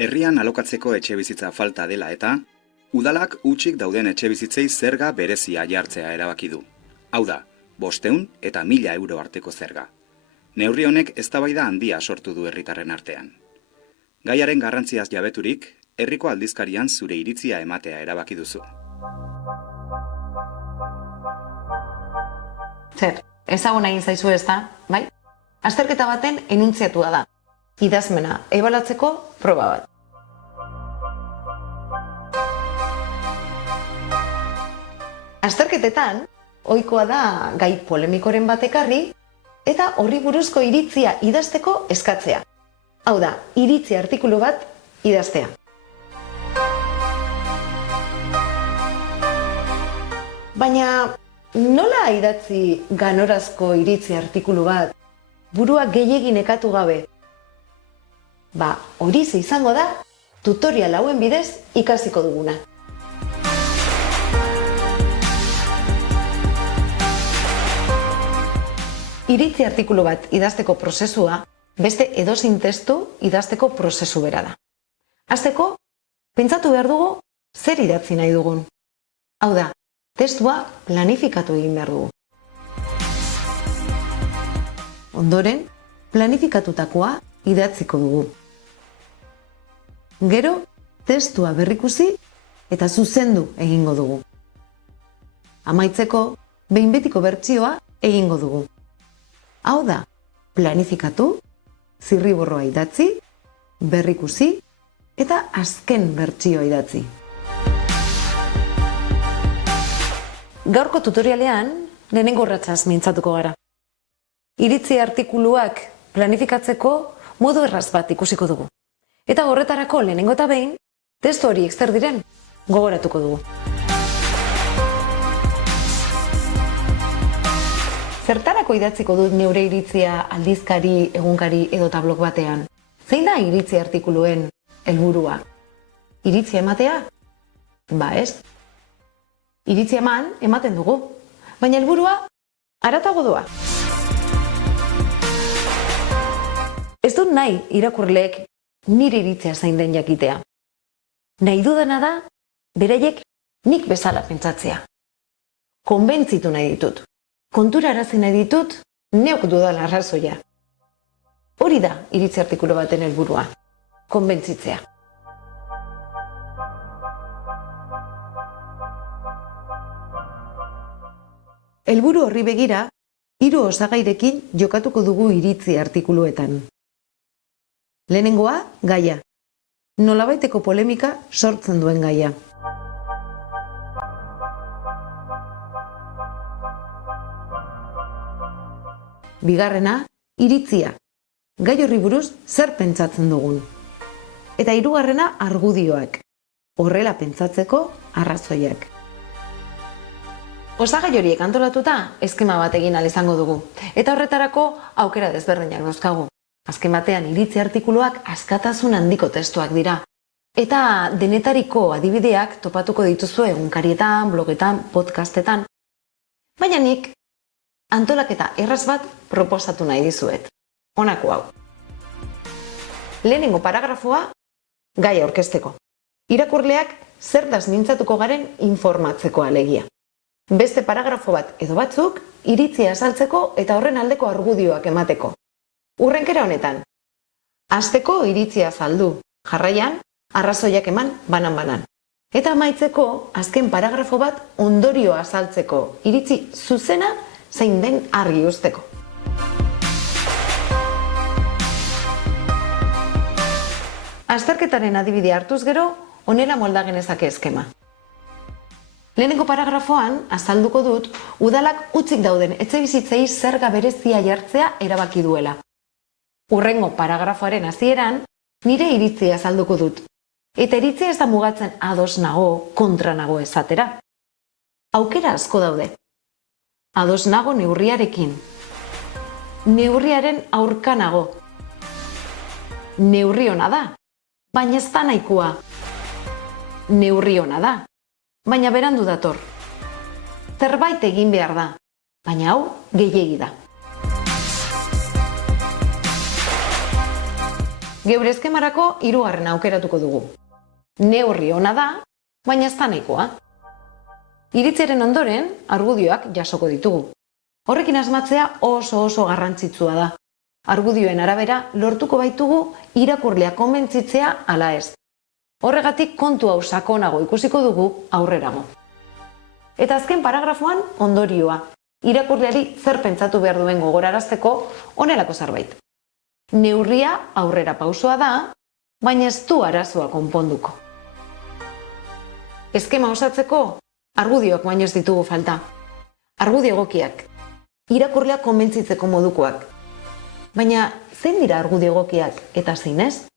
Herrian alokatzeko etxebizitza falta dela eta, udalak hutsik dauden etxebizitzei zerga berezia jartzea erabaki du. Hau da, 500 eta 1000 euro arteko zerga. Neurri honek eztabaida handia sortu du herritarren artean. Gaiaren garrantziaz jabeturik, herriko aldizkarian zure iritzia ematea erabaki duzu. Zer, ezaguna egin zaizu ez da, bai? Azterketa baten enuntziatua da. Idazmena ebalatzeko proba bat. Azterketetan, ohikoa da gai polemikoren bat ekarri eta horri buruzko iritzia idazteko eskatzea. Hau da, iritzi artikulu bat idaztea. Baina, nola idatzi ganorazko iritzi artikulu bat, burua gehiegi nekatu gabe? Hori izango da, tutorial hauen bidez ikasiko duguna. Iritzi artikulu bat idazteko prozesua, beste edozein testu idazteko prozesu bera da. Hasteko, pentsatu behar dugu zer idatzi nahi dugun. Hau da, testua planifikatu egin behar dugu. Ondoren, planifikatutakoa idatziko dugu. Gero, testua berrikusi eta zuzendu egingo dugu. Amaitzeko, behin betiko bertsioa egingo dugu. Hau da, planifikatu, zirriborroa idatzi, berrikusi eta azken bertsioa idatzi. Gaurko tutorialean, lehenengo urratsaz mintzatuko gara. Iritzi artikuluak planifikatzeko modu erraz bat ikusiko dugu. Eta horretarako lehenengo eta behin, testu horiek zer diren gogoratuko dugu. Zertarako idatziko dut neure iritzia aldizkari, egunkari edota blog batean? Zein da iritzi artikuluen helburua? Iritzia ematea? Ez. Iritzia ematen dugu, baina helburua haratago doa. Ez dut nahi irakurleek nire iritzia zein den jakitea. Nahi dudana da, beraiek nik bezala pentsatzea. Konbentzitu nahi ditut. Konturarazi nahi ditut, neuk dudala arrazoia. Hori da iritzi artikulu baten helburua, konbentzitzea. Helburu horri begira, 3 osagairekin jokatuko dugu iritzi artikuluetan. Lehenengoa, gaia. Nolabaiteko polemika sortzen duen gaia. Bigarrena, iritzia. Gai horri buruz zer pentsatzen dugun. Eta 3. argudioak. Horrela pentsatzeko arrazoiak. Osagai horiek antolatuta, eskema bat egin ahal izango dugu. Eta horretarako aukera desberdinak dauzkagu. Azken batean iritzi artikuluak askatasun handiko testuak dira. Eta denetariko adibideak topatuko dituzu egunkarietan, blogetan, podcastetan. Baina nik antolaketa erraz bat proposatu nahi dizuet. Honako hau. Lehenengo paragrafoa, gai aurkezteko. Irakurleak zertaz mintzatuko garen informatzeko alegia. Beste paragrafo bat edo batzuk, iritzia azaltzeko eta horren aldeko argudioak emateko. Hurrenkera honetan, hasteko iritzia azaldu, jarraian, arrazoiak eman banan-banan. Eta amaitzeko, azken paragrafo bat ondorioa azaltzeko, iritzi zuzena zein den argi uzteko. Azterketaren adibidea hartuz gero, honela molda genezake eskema. Lehenengo paragrafoan, azalduko dut, udalak hutsik dauden etxebizitzei zerga berezia jartzea erabaki duela. Hurrengo paragrafoaren hasieran, nire iritzia azalduko dut. Eta iritzia ez da mugatzen ados nago, kontra nago esatera. Aukera asko daude. Ados nago neurriarekin. Neurriaren aurka nago. Neurri ona da, baina ez da nahikoa. Neurri ona da, baina berandu dator. Zerbait egin behar da, baina hau gehiegi da. Geure eskemarako 3. aukeratuko dugu. Neurri ona da, baina ez da nahikoa. Iritziaren ondoren, argudioak jasoko ditugu. Horrekin asmatzea oso garrantzitsua da. Argudioen arabera lortuko baitugu irakurlea konbentzitzea ala ez. Horregatik kontu hau sakonago ikusiko dugu aurrerago. Eta azken paragrafoan ondorioa. Irakurleari zer pentsatu behar duen gogorarazteko honelako zerbait. Neurria aurrera pausoa da, baina ez du arazoa konponduko. Eskema osatzeko argudioak baino ez ditugu falta. Argudio egokiak. Irakurlea konbentzitzeko modukoak. Baina zein dira argudio egokiak eta zein ez?